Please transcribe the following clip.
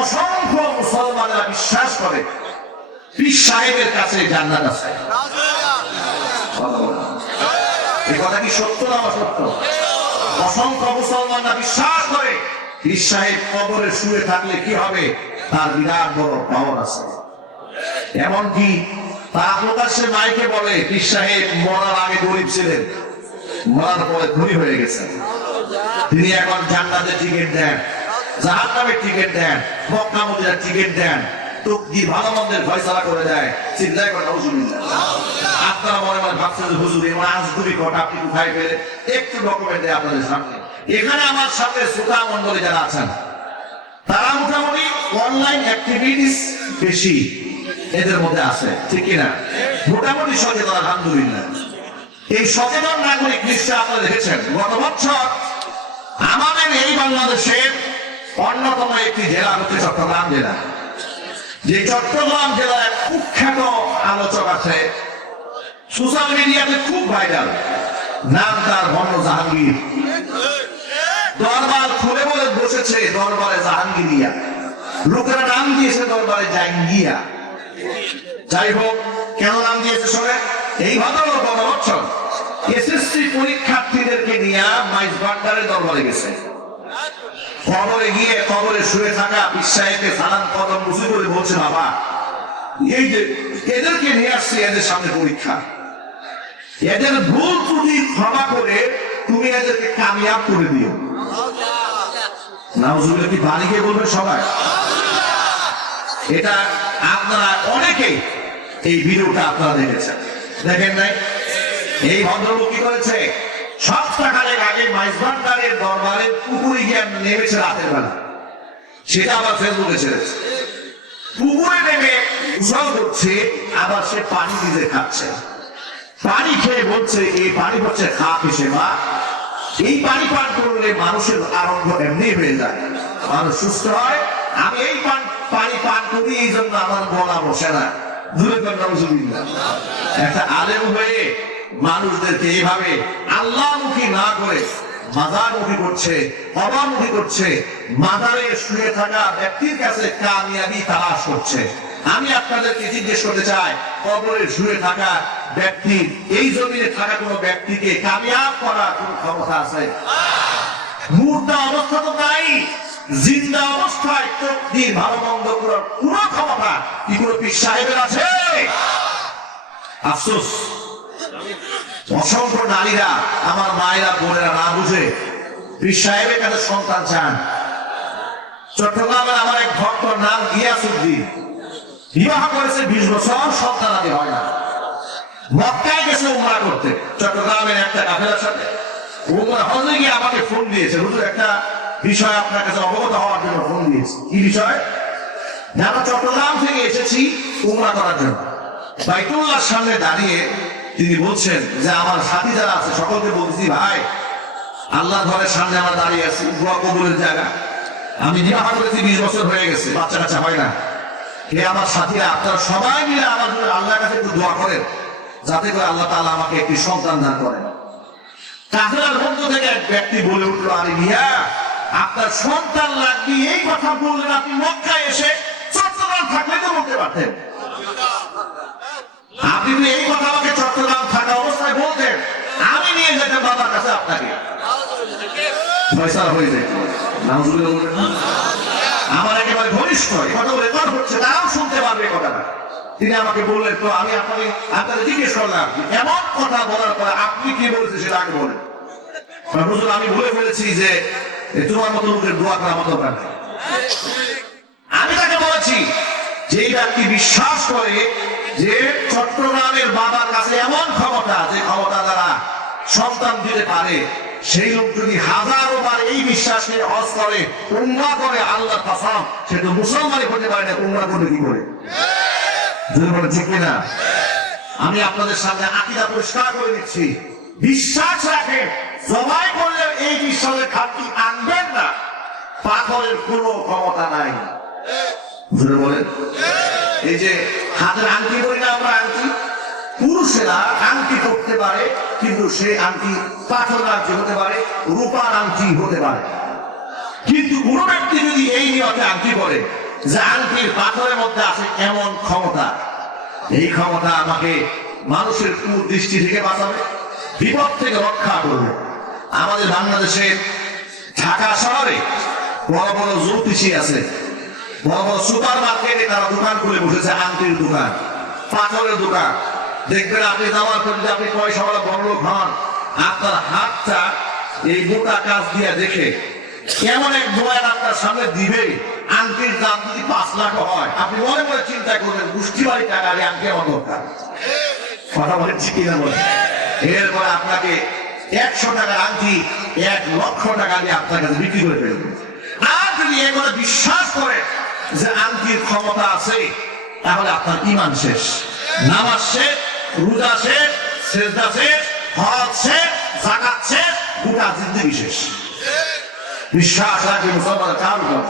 অসংখ্য মুসলমানরা বিশ্বাস করে পীর সাহেবের কাছে জান্নাত আছে। এই কথা কি সত্য না অসত্য? অসংখ্য মুসলমানরা বিশ্বাস করে পীর সাহেব কবরে শুয়ে থাকলে কি হবে, তার বিরাট বড় পাওয়ার আছে। এমনকি তারা প্রকাশ্যে মাইকে বলে পীর সাহেব মরার আগে গরিব ছিলেন, মরার পরে ধনী হয়ে গেছেন, তিনি এখন জান্নাতের টিকিট দেন, জাহান্নামের টিকিট দেন, মক্কা মদিনার টিকিট দেন, তকদির ভালো মন্দের ফয়সালা করে দেয়। চিন্তাই করে নাউজুবিল্লাহ। আপনারা মনে মনে ভাবছেন যে হুজুর এই আজগুবি কথা আপনি কোথায় পেলে, একটু ডকুমেন্ট দেয় আপনাদের সামনে। এখানে আমার সামনে শ্রোতা মন্ডলী যারা আছেন তারা মোটামুটি অনলাইন অ্যাক্টিভিটিস বেশি এদের মধ্যে আছে, ঠিক কিনা? মোটামুটি সচেতন আলহামদুলিল্লাহ। এই সচেতন নাগরিক নিশ্চয় আপনারা দেখেছেন গত বছর আমাদের এই বাংলাদেশের অন্যতম একটি জেলা হচ্ছে চট্টগ্রাম জেলা। যে চট্টগ্রাম জেলার এক কুখ্যাত আলোচক আছে, সোশ্যাল মিডিয়াতে খুব ভাইরাল, নাম তার বন্য জাহাঙ্গীর। দরবার খুলে বলে বসেছে দরবারে জাহাঙ্গীরিয়া, লোকেরা নাম দিয়েছে দরবারে জাহাঙ্গিয়া। যাই হোক, কেন নাম দিয়েছে শোনে, এই ভদ্রলোক গত বছর এসএসসি পরীক্ষার্থীদেরকে নিয়ে মাইজ ভান্ডারের দরবারে গেছে। কবরে গিয়ে কবরে শুয়ে থাকা পীর সাহেবকে সালাম কদম বুঝি করে বলছে, বাবা এই যে এদেরকে নিয়ে আসছি, এদের সামনে পরীক্ষা, এদের ভুল ত্রুটি ক্ষমা করে তুমি এদেরকে কামিয়াব করে দিও। নাউজুবিল্লাহ কি বাড়িকে বলবে সবাই? এটা আপনারা অনেকেই এই ভিডিওটা আপনারা দেখেছেন, দেখেন নাই? এই ভদ্রলোক কি করেছে, সপ্তাহখানেক আগে মাইজভান্ডারের দরবারে পুকুরে গিয়ে নেমেছে রাতের বেলা, সেটা আবার ফেসবুকে ছেড়েছে। পুকুরে নেমে গোসল করছে, আবার সে পানি নিজে খাচ্ছে, পানি খেয়ে বলছে এই পানি হচ্ছে খাপ হিসেবা, এই পানি পান করলে মানুষের আরম্ভ এমনি হয়ে যায়, মানুষ সুস্থ হয়। আমি এই পানি পান করি, এই জন্য আমার গলা বসে না। দূরে একটা আলেম হয়ে মানুষদেরকে এইভাবে আল্লাহমুখী না করে মাজারমুখী করছে, অবামুখী করছে, মাজারে শুয়ে থাকা ব্যক্তির কাছে কামিয়াবি তালাশ করছে। আমি আপনাদেরকে জিজ্ঞেস করতে চাই, কবরে শুয়ে থাকা ব্যক্তি, এই জমিনে থাকা কোন ব্যক্তিকে কামিয়াব করার কোন ক্ষমতা আছে? মুর্দা অবস্থা তো নাই, জিন্দা অবস্থায় তকদির ভালো মন্দ করার কোন ক্ষমতা কি কোন পীর সাহেবের আছে? আফসোস, অসংখ্য নারীরা, আমার মায়েরা বোনেরা না বুঝে পীর সাহেবের কাছে সন্তান চান। চট্টগ্রামের আমার এক ভক্তর নাম গিয়াসউদ্দিন, বিবাহ করেছে 20 বছর, সন্তান আদি হয় না। মক্কায় গেছে উমরা করতে, চট্টগ্রামের একটা কাফেলার সাথে উমরা হজে গিয়ে আমাকে ফোন দিয়েছে, হুজুর একটা বিষয় আপনার কাছে অবগত হওয়ার জন্য ফোন দিয়েছে। কি বিষয়? আমরা চট্টগ্রাম থেকে এসেছি উমরা করার জন্য। বাইতুল্লাহর সামনে দাঁড়িয়ে তিনি বলছেন যে আমার সাথী যারা আছে সকলকে বলছি, ভাই আল্লাহ ঘরের সামনে আমরা দাঁড়িয়ে আছি, দোয়া কবুলের জায়গা, আমি বিবাহ করেছি 20 বছর হয়ে গেছে, বাচ্চা কাচ্চা হয় না। হে আমার সাথীরা, আপনারা সবাই মিলে আমার জন্য আল্লাহর কাছে একটু দোয়া করেন, যাতে করে আল্লাহ তাআলা আমাকে একটি সন্তান দান করেন। কাফেলার মধ্য থেকে এক ব্যক্তি বলে উঠলো, আরে মিয়া, আপনার সন্তান লাগবে এই কথা বললেন, আপনি মক্কায় এসে চট্টগ্রাম থাকলে তো বলতে পারতেন। আপনি তো এই কথা আমাকে চট্টগ্রাম থাকা অবস্থায় বলতেন, আমি নিয়ে যেতাম বাবার কাছে আপনাকে, ফয়সালা হয়ে যেত। আমার একেবারে ঘনিষ্ঠ কথা রেকর্ড হচ্ছে, তারাও শুনতে পারবে কথাটা। তিনি আমাকে বললেন, তো আমি আপনাদের জিজ্ঞেস করলাম, এমন কথা বলার পরে আপনি কি বলেছেন সেটা আগে বলেন। আমি বলে ফেলেছি যে তোমার মতো লোকের দোয়া করার মতো ব্যাপার। আমি তাকে বলেছি যে এই ব্যক্তি বিশ্বাস করে যে চট্টগ্রামের বাবার কাছে এমন ক্ষমতা, যে ক্ষমতা দ্বারা সন্তান দিতে পারে, সেই লোক যদি হাজারো বার এই বিশ্বাস নিয়ে হজ করে, উমরা করে, আল্লাহ কসম সে তো মুসলমানই হতে পারে না, উমরা করবে কি করে? ঠিক কিনা? আমি আপনাদের সামনে আকীদা পরিষ্কার করে দিচ্ছি, বিশ্বাস রাখেন, জবাই করলে এই বিশ্বাসের ঘাটতি আনবেন না, পাথরের কোনো ক্ষমতা নাই। বলেন, এই যে হাতের আংটি করি না আমরা, আংটি পুরুষেরা আংটি করতে পারে, কিন্তু সেই আংটি পাথর আংটি হতে পারে, রূপার আংটি হতে পারে। কিন্তু কোনো ব্যক্তি যদি এই নিয়তে আংটি করে, যে আংটির পাথরের মধ্যে আছে এমন ক্ষমতা, এই ক্ষমতা আমাকে মানুষের কুদৃষ্টি থেকে বাঁচাবে, বিপদ থেকে রক্ষা করবে। আমাদের বাংলাদেশে ঢাকা শহরে বড় বড় জ্যোতিষী আছে, বড় বড় সুপার মার্কেটে তারা দোকান খুলে বসেছে, আংটির দোকান, পাথরের দোকান। দেখবেন আপনি যাওয়ার পর যদি আপনি পয়সাওয়ালা বড় লোক হন, আপনার হাতটা এই মোটা কাজ দিয়ে দেখে এমন এক দোয়ার আপনার সামনে দিবে, আংটির দাম যদি 5 লাখ হয়, আপনি মনে মনে চিন্তা করবেন গোষ্ঠী বাড়ি টাকা দিয়ে আংটি আমার দরকার। কথা বলে ঠিক না বলে? এরপরে আপনাকে 100 টাকার আংটি 1 লক্ষ টাকা দিয়ে আপনার কাছে বিক্রি করে ফেলবে। আর যদি এ কথা বিশ্বাস করে যে আংটির ক্ষমতা আছে, তাহলে আপনার ঈমান শেষ, নামাজ শেষ, রোজা শেষ, সিজদা শেষ, হজ শেষ, যাকাত শেষ, গোটা জিন্দেগি শেষ। বিশ্বাস রাখি মুসলমান কার উপর।